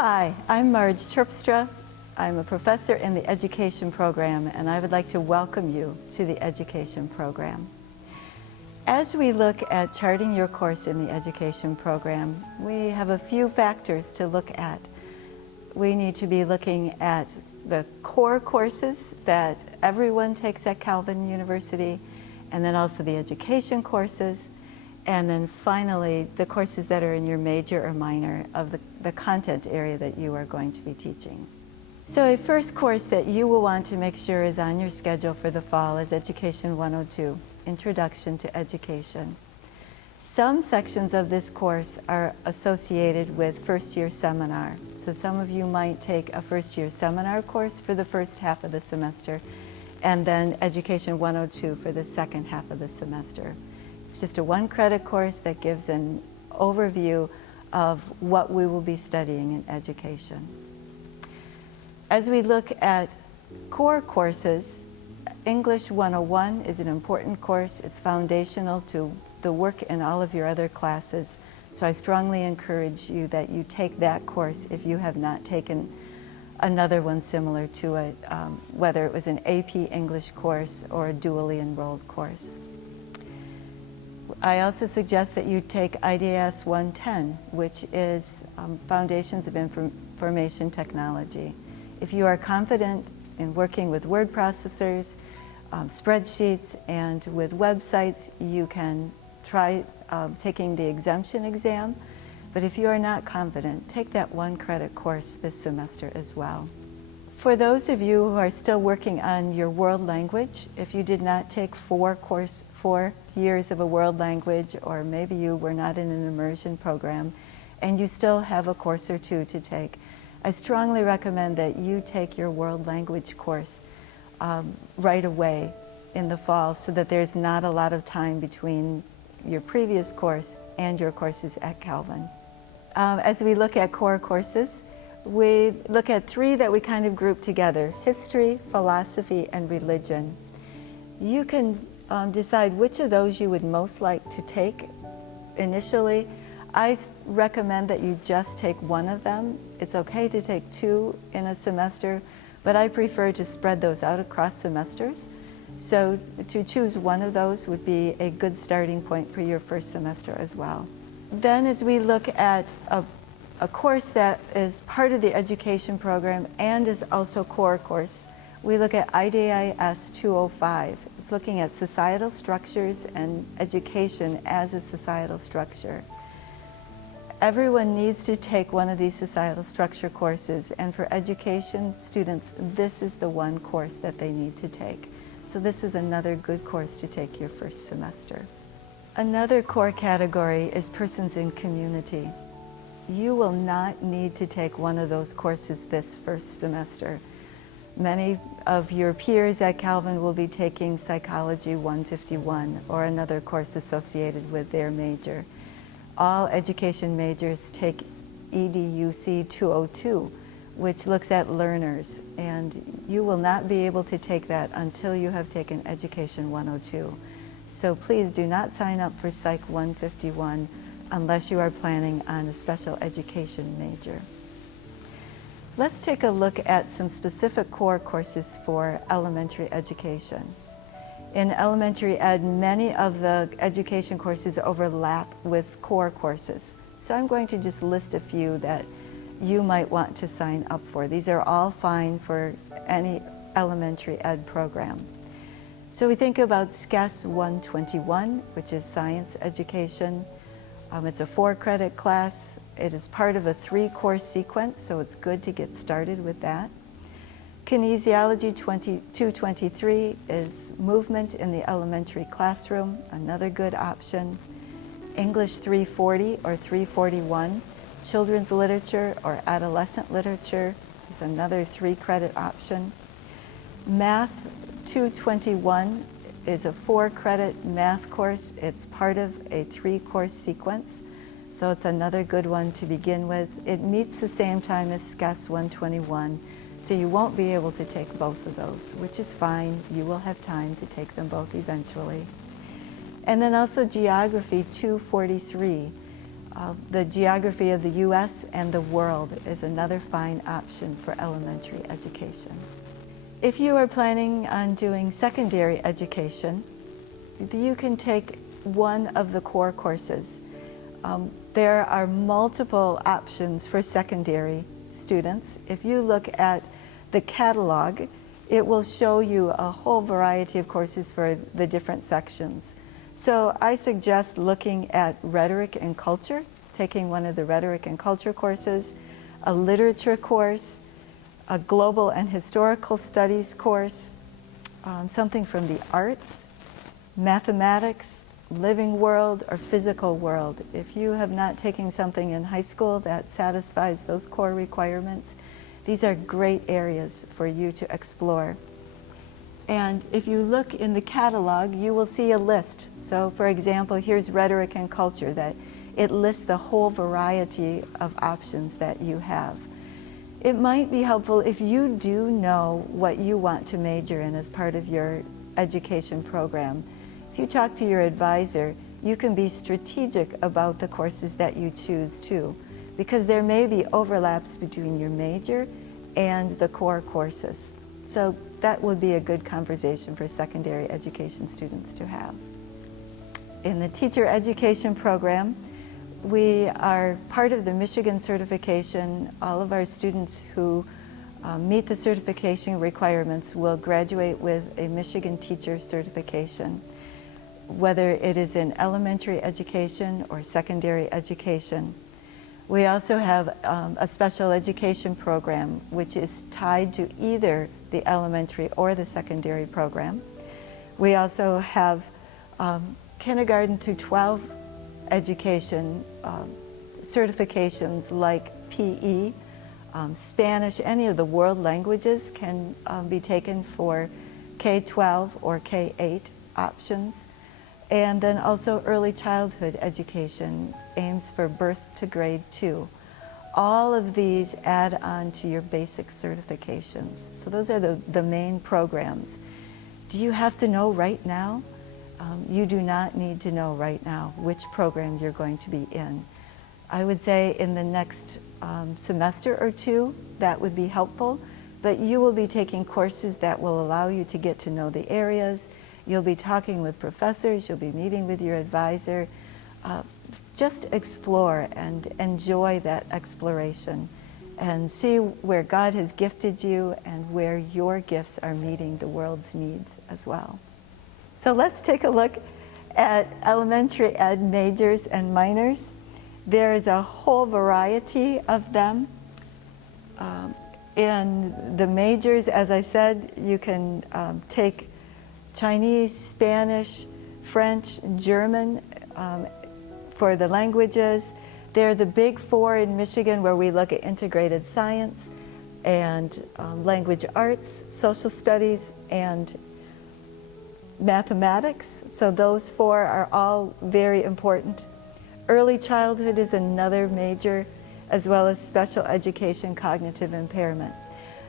Hi, I'm Marge Terpstra. I'm a professor in the education program, and I would like to welcome you to the education program. As we look at charting your course in the education program, we have a few factors to look at. We need to be looking at the core courses that everyone takes at Calvin University, and then also the education courses, and then finally the courses that are in your major or minor of the content area that you are going to be teaching. So a first course that you will want to make sure is on your schedule for the fall is Education 102, Introduction to Education. Some sections of this course are associated with first-year seminar. So some of you might take a first-year seminar course for the first half of the semester, and then Education 102 for the second half of the semester. It's just a one-credit course that gives an overview of what we will be studying in education. As we look at core courses, English 101 is an important course. It's foundational to the work in all of your other classes. So I strongly encourage you that you take that course if you have not taken another one similar to it, whether it was an AP English course or a dually enrolled course. I also suggest that you take IDS 110, which is Foundations of Information Technology. If you are confident in working with word processors, spreadsheets, and with websites, you can try taking the exemption exam. But if you are not confident, take that one-credit course this semester as well. For those of you who are still working on your world language, if you did not take 4 years of a world language, or maybe you were not in an immersion program and you still have a course or two to take, I strongly recommend that you take your world language course right away in the fall, so that there's not a lot of time between your previous course and your courses at Calvin. As we look at core courses, we look at 3 that we kind of group together: history, philosophy, and religion. You can decide which of those you would most like to take initially. I recommend that you just take one of them. It's okay to take 2 in a semester, but I prefer to spread those out across semesters. So to choose one of those would be a good starting point for your first semester as well. Then as we look at a course that is part of the education program and is also core course, we look at IDIS 205. It's looking at societal structures and education as a societal structure. Everyone needs to take one of these societal structure courses, and for education students, this is the one course that they need to take. So this is another good course to take your first semester. Another core category is persons in community. You will not need to take one of those courses this first semester. Many of your peers at Calvin will be taking Psychology 151 or another course associated with their major. All education majors take EDUC 202, which looks at learners, and you will not be able to take that until you have taken Education 102. So please do not sign up for Psych 151 unless you are planning on a special education major. Let's take a look at some specific core courses for elementary education. In elementary ed, many of the education courses overlap with core courses. So I'm going to just list a few that you might want to sign up for. These are all fine for any elementary ed program. So we think about SCES 121, which is science education. It's a 4-credit class. It is part of a 3-course sequence, so it's good to get started with that. Kinesiology 223 is movement in the elementary classroom, another good option. English 340 or 341, children's literature or adolescent literature is another 3-credit option. Math 221 is a 4-credit math course. It's part of a 3-course sequence, so it's another good one to begin with. It meets the same time as SCES 121, so you won't be able to take both of those, which is fine. You will have time to take them both eventually. And then also Geography 243. The geography of the U.S. and the world is another fine option for elementary education. If you are planning on doing secondary education, you can take one of the core courses. There are multiple options for secondary students. If you look at the catalog, it will show you a whole variety of courses for the different sections. So I suggest looking at rhetoric and culture, taking one of the rhetoric and culture courses, a literature course, a global and historical studies course, something from the arts, mathematics, living world, or physical world. If you have not taken something in high school that satisfies those core requirements, these are great areas for you to explore. And if you look in the catalog, you will see a list. So for example, here's rhetoric and culture, that it lists the whole variety of options that you have. It might be helpful if you do know what you want to major in as part of your education program. If you talk to your advisor, you can be strategic about the courses that you choose too, because there may be overlaps between your major and the core courses. So that would be a good conversation for secondary education students to have. In the teacher education program, we are part of the Michigan certification. All of our students who meet the certification requirements will graduate with a Michigan teacher certification, whether it is in elementary education or secondary education. We also have a special education program which is tied to either the elementary or the secondary program. We also have kindergarten through 12 education certifications like PE, Spanish, any of the world languages can be taken for K-12 or K-8 options. And then also early childhood education aims for birth to grade 2. All of these add on to your basic certifications. So those are the main programs. Do you have to know right now? You do not need to know right now which program you're going to be in. I would say in the next semester or two, that would be helpful, but you will be taking courses that will allow you to get to know the areas. You'll be talking with professors, you'll be meeting with your advisor. Just explore and enjoy that exploration and see where God has gifted you and where your gifts are meeting the world's needs as well. So let's take a look at elementary ed majors and minors. There is a whole variety of them. In the majors, as I said, you can take Chinese, Spanish, French, German for the languages. They're the big four in Michigan where we look at integrated science and language arts, social studies, and mathematics. So those four are all very important. Early childhood is another major, as well as special education, cognitive impairment.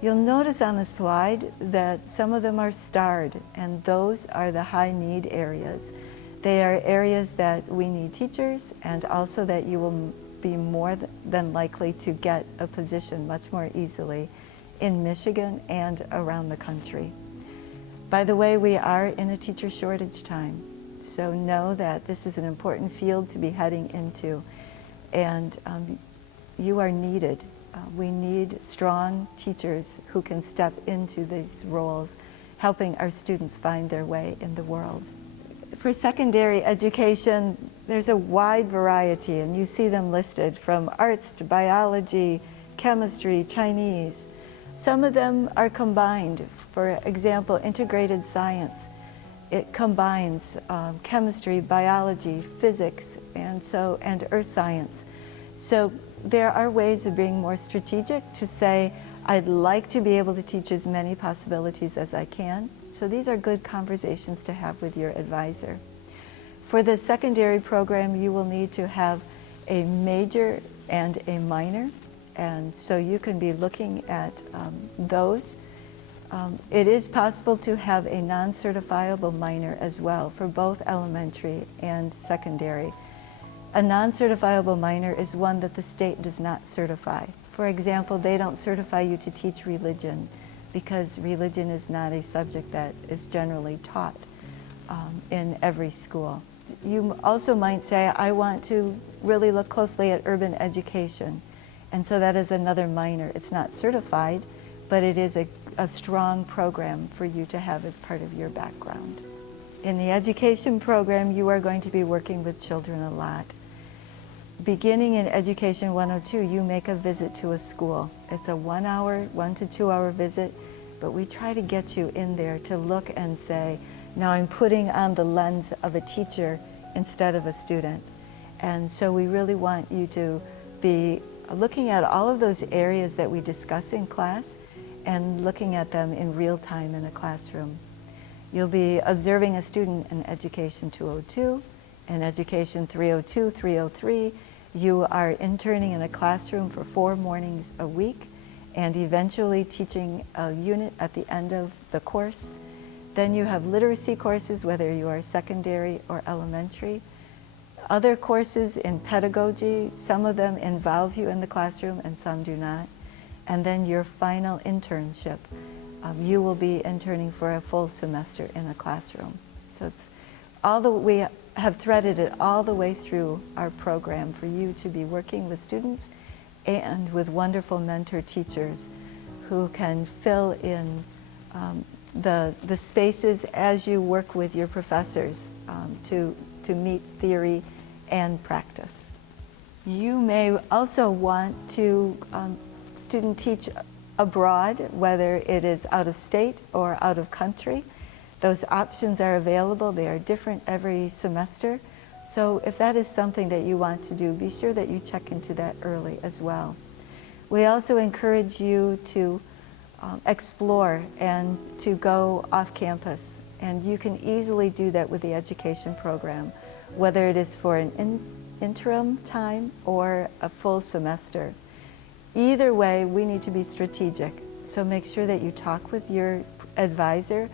You'll notice on the slide that some of them are starred, and those are the high need areas. They are areas that we need teachers, and also that you will be more than likely to get a position much more easily in Michigan and around the country. By the way, we are in a teacher shortage time, so know that this is an important field to be heading into, and you are needed. We need strong teachers who can step into these roles, helping our students find their way in the world. For secondary education, there's a wide variety, and you see them listed from arts to biology, chemistry, Chinese. Some of them are combined. For example, integrated science. It combines chemistry, biology, physics, and earth science. So there are ways of being more strategic to say, I'd like to be able to teach as many possibilities as I can. So these are good conversations to have with your advisor. For the secondary program, you will need to have a major and a minor, and so you can be looking at those. It is possible to have a non-certifiable minor as well for both elementary and secondary. A non-certifiable minor is one that the state does not certify. For example, they don't certify you to teach religion because religion is not a subject that is generally taught in every school. You also might say, I want to really look closely at urban education. And so that is another minor. It's not certified, but it is a strong program for you to have as part of your background. In the education program, you are going to be working with children a lot. Beginning in Education 102, you make a visit to a school. It's a 1 to 2 hour visit, but we try to get you in there to look and say, now I'm putting on the lens of a teacher instead of a student. And so we really want you to be looking at all of those areas that we discuss in class and looking at them in real time in a classroom. You'll be observing a student in Education 202, in Education 302, 303. You are interning in a classroom for 4 mornings a week and eventually teaching a unit at the end of the course. Then you have literacy courses, whether you are secondary or elementary. Other courses in pedagogy, some of them involve you in the classroom and some do not. And then your final internship. You will be interning for a full semester in a classroom. So it's we have threaded it all the way through our program for you to be working with students and with wonderful mentor teachers who can fill in the spaces as you work with your professors to meet theory and practice. You may also want to student teach abroad, whether it is out of state or out of country. Those options are available. They are different every semester. So if that is something that you want to do, be sure that you check into that early as well. We also encourage you to explore and to go off campus. And you can easily do that with the education program, whether it is for an interim time or a full semester. Either way, we need to be strategic. So make sure that you talk with your advisor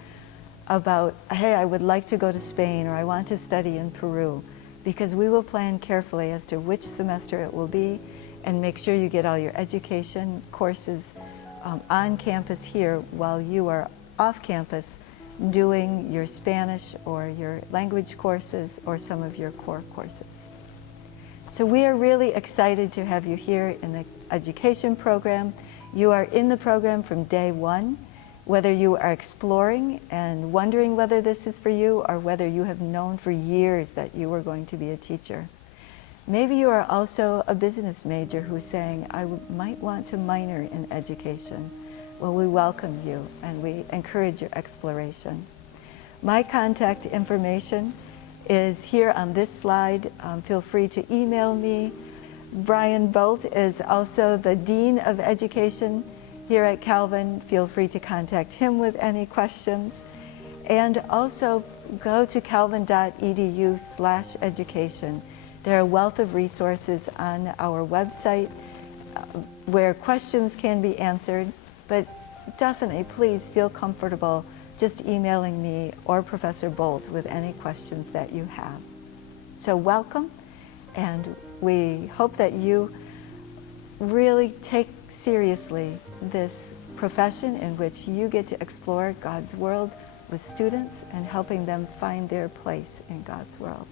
about, hey, I would like to go to Spain or I want to study in Peru, because we will plan carefully as to which semester it will be and make sure you get all your education courses on campus here while you are off campus doing your Spanish or your language courses or some of your core courses. So we are really excited to have you here in the education program. You are in the program from day one, whether you are exploring and wondering whether this is for you or whether you have known for years that you were going to be a teacher. Maybe you are also a business major who's saying, I might want to minor in education. Well, we welcome you and we encourage your exploration. My contact information is here on this slide. Feel free to email me. Brian Bolt is also the Dean of Education here at Calvin. Feel free to contact him with any questions. And also go to calvin.edu/education. There are a wealth of resources on our website where questions can be answered, but definitely please feel comfortable just emailing me or Professor Bolt with any questions that you have. So welcome, and we hope that you really take seriously this profession in which you get to explore God's world with students and helping them find their place in God's world.